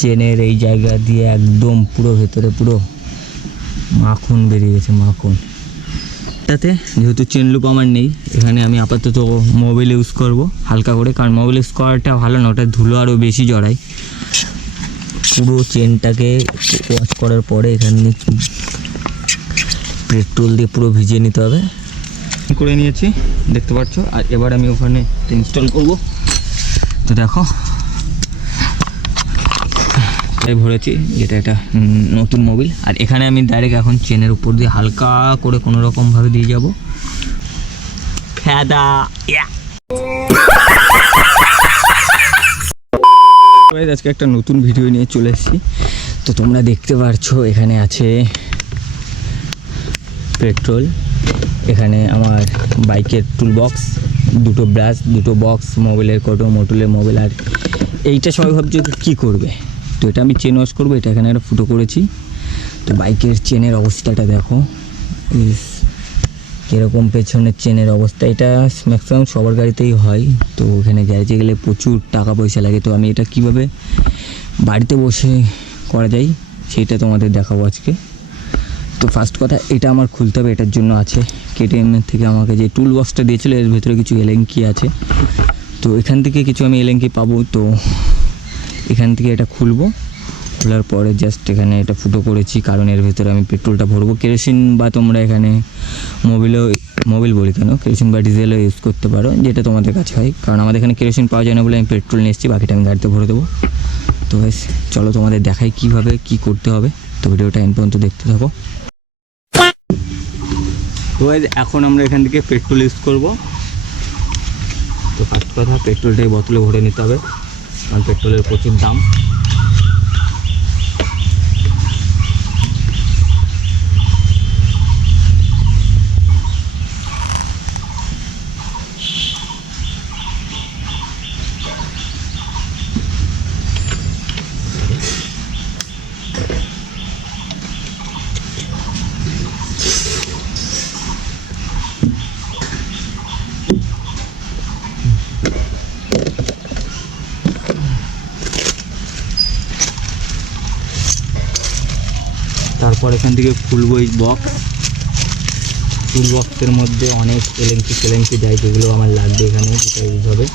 চেনের এই জায়গা দিয়ে একদম পুরো ভেতরে পুরো মাখন বেরিয়ে গেছে, মাখন। এটাতে যেহেতু চেন লুপ আমার নেই, এখানে আমি আপাতত মোবাইল ইউজ করব হালকা করে, কারণ মোবাইল ইউজ করাটা ভালো না, ওটা ধুলো আরও বেশি জড়ায়। পুরো চেনটাকে ওয়াশ করার পরে এখানে পেট্রোল দিয়ে পুরো ভিজিয়ে নিতে হবে। করে নিয়েছি দেখতে পাচ্ছ। আর এবার আমি ওখানে ইনস্টল করব। তো দেখো ভরেছি, যেটা একটা নতুন মোবিল। আর এখানে আমি ডাইরেক্ট এখন চেনের উপর দিয়ে হালকা করে কোনো রকমভাবে দিয়ে যাব। ফেদা আজকে একটা নতুন ভিডিও নিয়ে চলে এসেছি। তো তোমরা দেখতে পাচ্ছো এখানে আছে পেট্রোল, এখানে আমার বাইকের টুল বক্স, দুটো ব্রাশ, দুটো বক্স, মোবাইলের কটো, মোটুলের মোবাইল। আর এইটা সবাই ভাবছে কী করবে, তো এটা আমি চেন ওয়াশ করবো। এটা এখানে একটা ফুটো করেছি। তো বাইকের চেনের অবস্থাটা দেখো কীরকম, পেছনের চেনের অবস্থা। এটা ম্যাক্সিমাম সবার গাড়িতেই হয়। তো এখানে গ্যারেজে গেলে প্রচুর টাকা পয়সা লাগে। তো আমি এটা কীভাবে বাড়িতে বসে করা যায় সেইটা তোমাদের দেখাবো আজকে। তো ফার্স্ট কথা, এটা আমার খুলতে হবে। এটার জন্য আছে KTM থেকে আমাকে যে টুল বক্সটা দিয়েছিল, এর ভিতরে কিছু এলেঙ্কি আছে। তো এখান থেকে কিছু আমি এলেঙ্কি পাবো। তো এখান থেকে এটা খুলবো, খোলার পরে জাস্ট এখানে এটা ফুটো করেছি, কারণ এর ভিতরে আমি পেট্রোলটা ভরবো। কেরোসিন বা তোমরা এখানে মোবিল বলি কেন, কেরোসিন বা ডিজেলও ইউজ করতে পারো, যেটা তোমাদের কাছে হয়। কারণ আমাদের এখানে কেরোসিন পাওয়া যায় না বলে আমি পেট্রোল নিয়ে এসেছি, বাকিটা আমি গাড়িতে ভরে দেবো। তো বেশ চলো তোমাদের দেখাই কীভাবে কী করতে হবে। তো ভিডিওটা এন্ড পর্যন্ত দেখতে থাকো। তো এখন আমরা এখান থেকে পেট্রোল ইউজ করব। তো ফার্স্ট কথা, পেট্রোলটাই বোতলে ভরে নিতে হবে, কারণ পেট্রোলের প্রচুর দাম। তারপর এখান থেকে খুলবো এই বক্স। টুল বক্সের মধ্যে অনেক এলেঙ্কি যায়, যেগুলো আমার লাগবে এখানে, যেটা ইউজ হবে।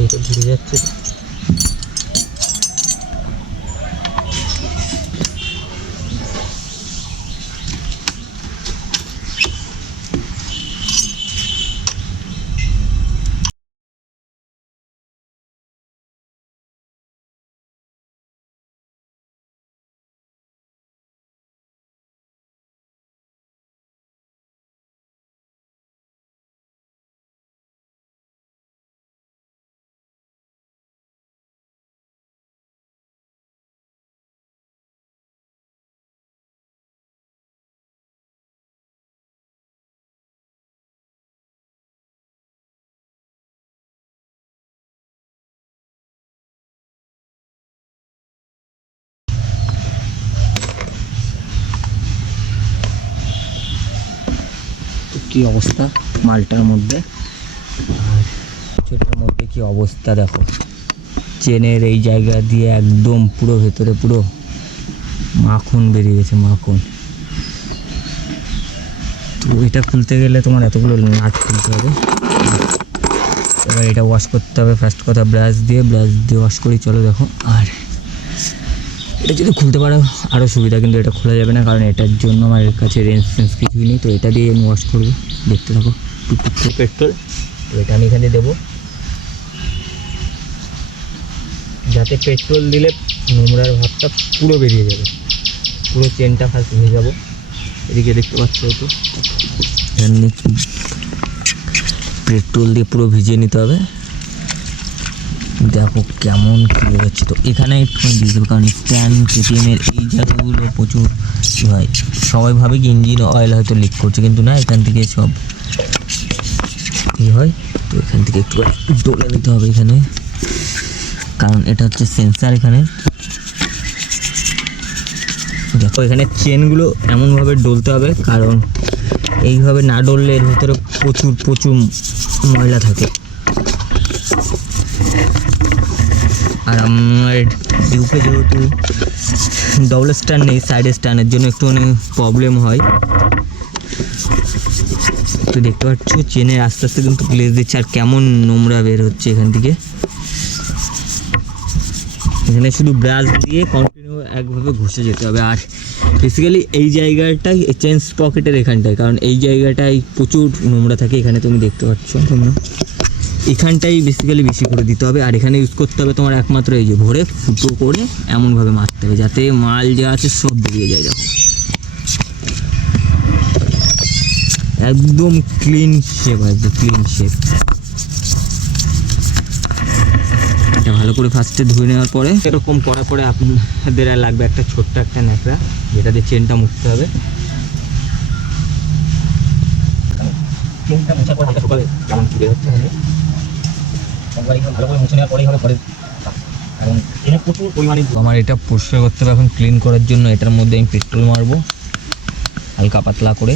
এইটা ঘুরে যাচ্ছে। কি অবস্থা মালটার মধ্যে, আর সেটার মধ্যে কি অবস্থা দেখো, চেনের এই জায়গা দিয়ে একদম পুরো ভেতরে পুরো মাখন বেরিয়ে গেছে, মাখন। তো এটা খুলতে গেলে তোমার এতগুলো নাট খুলতে হবে। এবার এটা ওয়াশ করতে হবে ফার্স্ট কথা ব্রাশ দিয়ে ওয়াশ করি। চলো দেখো। আর এটা যদি খুলতে পারো আরও সুবিধা, কিন্তু এটা খোলা যাবে না, কারণ এটার জন্য আমার কাছে রেঞ্জ কিছুই নেই। তো এটা দিয়ে আমি ওয়াশ করবো, দেখতে থাকো। পেট্রোল, তো এটা আমি এখানে দেবো, যাতে পেট্রোল দিলে নোংরার ভাবটা পুরো বেরিয়ে যাবে, পুরো চেনটা ফার্স্ট ভেজে যাবো। এদিকে দেখতে পাচ্ছ হয়তো পেট্রোল দিয়ে পুরো ভিজিয়ে নিতে হবে। দেখো কেমন খুলে যাচ্ছে। তো এখানে একটু দিয়ে দেবো, কারণ স্ট্যান্ড KTM-এর এই জায়গাগুলো প্রচুর হয়। সবাই ভাবে কি ইঞ্জিন অয়েল হয়তো লিক করছে, কিন্তু না, এখান থেকে সব হয়। তো এখান থেকে একটু ডলে নিতে হবে এখানে, কারণ এটা হচ্ছে সেন্সার এখানে। দেখো এখানে চেনগুলো এমনভাবে ডলতে হবে, কারণ এইভাবে না ডললে এর ভিতরে প্রচুর প্রচুর ময়লা থাকে। আর আমার ডিউকে যেহেতু ডবল স্ট্যান্ড নেই, সাইডে স্ট্যান্ডের জন্য একটু প্রবলেম হয়। তো দেখতে পাচ্ছ চেনের আস্তে আস্তে কিন্তু গ্লেজ দিচ্ছে, আর কেমন নোংরা বের হচ্ছে এখান থেকে। এখানে শুধু ব্রাশ দিয়ে কন্টিনিউ একভাবে ঘষে যেতে হবে। আর বেসিক্যালি এই জায়গাটাই চেন পকেটের এখানটায়, কারণ এই জায়গাটায় প্রচুর নোংরা থাকে। এখানে তুমি দেখতে পাচ্ছ তোমরা, এখানটাই বেসিক্যালি বেশি করে দিতে হবে। আর এখানে ইউজ করতে হবে তোমার একমাত্র এই যে ভরে ফুটো করে এমনভাবে মারতে হবে যাতে মাল যা আছে সব বেরিয়ে যায়। দেখো একদম ক্লিন শেপ আসবে, ক্লিন শেপ। এটা ভালো করে ফার্স্টে ধুয়ে নেওয়ার পরে এরকম করার পরে আপনাদের আর লাগবে একটা ছোট্ট একটা ন্যাকড়া, যেটা দিয়ে চেনটা মুছতে হবে। চেনটা মোছার পর হালকা সকালে কেমন কি বের হচ্ছে ভালো করে মুছে নেওয়ার পরেই হবে পরে। এবং এখানে প্রচুর পরিমাণে আমার এটা পরিষ্কার করতে হবে এখন ক্লিন করার জন্য। এটার মধ্যে আমি পেট্রোল মারবো হালকা পাতলা করে।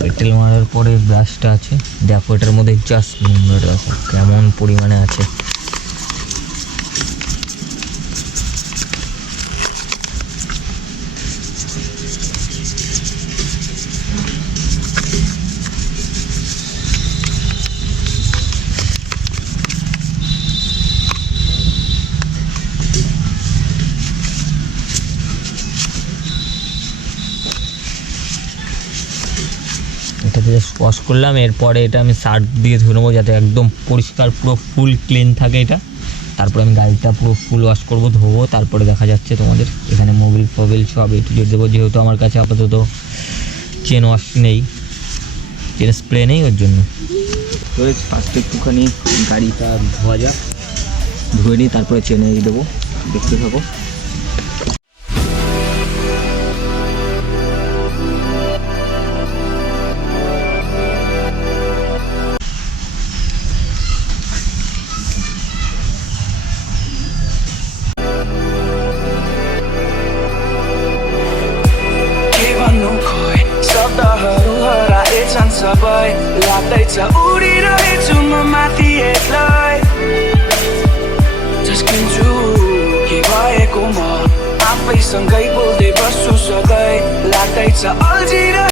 পেট্রোল মারার পরে ব্রাশটা আছে, দেখো এটার মধ্যে জাস্ট নোংরাটা দেখো কেমন পরিমাণে আছে। এটাতে জাস্ট ওয়াশ করলাম, এরপরে এটা আমি সার্ফ দিয়ে ধুয়ে নেবো যাতে একদম পরিষ্কার পুরো ফুল ক্লিন থাকে এটা। তারপরে আমি গাড়িটা পুরো ফুল ওয়াশ করবো, ধোবো। তারপরে দেখা যাচ্ছে তোমাদের এখানে মোবিল ফোবিল সব একটু দিয়ে দেবো, যেহেতু আমার কাছে আপাতত চেন ওয়াশ নেই, চেন স্প্রে নেই, ওর জন্য। তো ফার্স্টে একটুখানি গাড়িটা ধোয়া যাক, ধুয়ে নিই, তারপরে চেনে দেবো। দেখতে থাকো। सबै लाग्दैछ उडिरहेछु म माथि एक्लै झस्किन्छु के भएको म आफैसँगै बोल्दै बस्छु सधैँ लाग्दैछ अल्झिरहेछु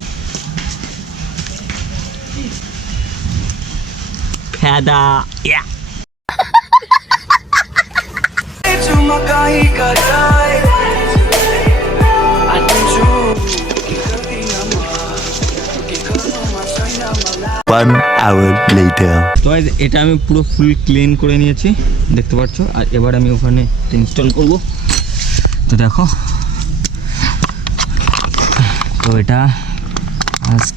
म कहीँ कतै आँटिन्छु के गर्दिन म। 1 hour later. তো এটা আমি পুরো ফুল ক্লিন করে নিয়েছি দেখতে পাচ্ছ। আর এবার আমি ওখানে ইনস্টল করব। তো দেখো, তো এটা ফার্স্ট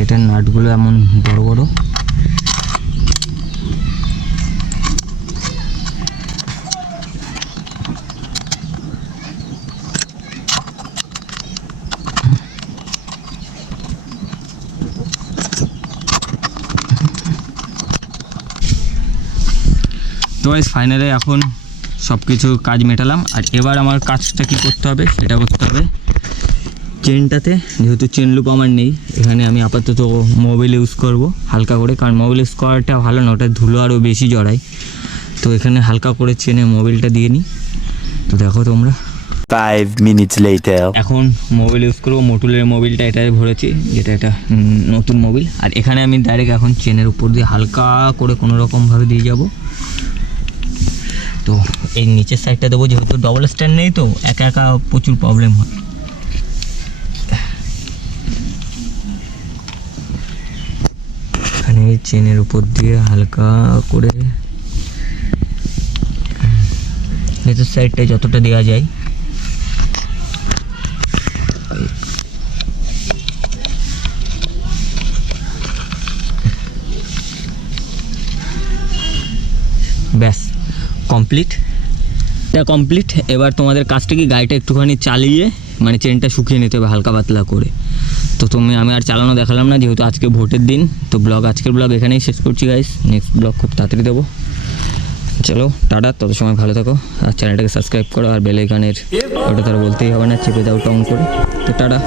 এটার নাটগুলো এমন বড় বড়। তো ফাইনালি এখন সব কিছু কাজ মেটালাম। আর এবার আমার কাজটা কি করতে হবে সেটা করতে হবে চেনটাতে। যেহেতু চেন লুপ আমার নেই, এখানে আমি আপাতত মোবিল ইউজ করব হালকা করে, কারণ মোবিল ইউজ করাটা ভালো না, ওটা ধুলো আরও বেশি জড়ায়। তো এখানে হালকা করে চেনে মোবিলটা দিয়ে নিই। তো দেখো তোমরা 5 minutes later. এখন মোবিল ইউজ করবো, মোটুলের মোবিলটা এটাই ভরেছি, যেটা এটা নতুন মোবিল। আর এখানে আমি ডাইরেক্ট এখন চেনের উপর দিয়ে হালকা করে কোনো রকমভাবে দিয়ে যাব। তো এই নিচের সাইডটা দেবো, যেহেতু ডবল স্ট্যান্ড নেই তো একা একা প্রচুর প্রবলেম হয়। এখানে এই চেনের উপর দিয়ে হালকা করে নিচের সাইডটায় যতটা দেওয়া যায়। ব্যাস কমপ্লিট, এটা কমপ্লিট। এবার তোমাদের কাজটা কি গাড়িটা একটুখানি চালিয়ে মানে চেনটা শুকিয়ে নিতে হবে হালকা পাতলা করে। তো আমি আর চালানো দেখালাম না, যেহেতু আজকে ভোটের দিন। তো আজকের ব্লগ এখানেই শেষ করছি গাইস, নেক্সট ব্লগ খুব তাড়াতাড়ি দেবো। চলো টাটা, তত সময় ভালো থাকো, আর চ্যানেলটাকে সাবস্ক্রাইব করো, আর বেল আইকনের ওটা তারা বলতেই হবে না, চেপে দাও টং করে। তো টাটা।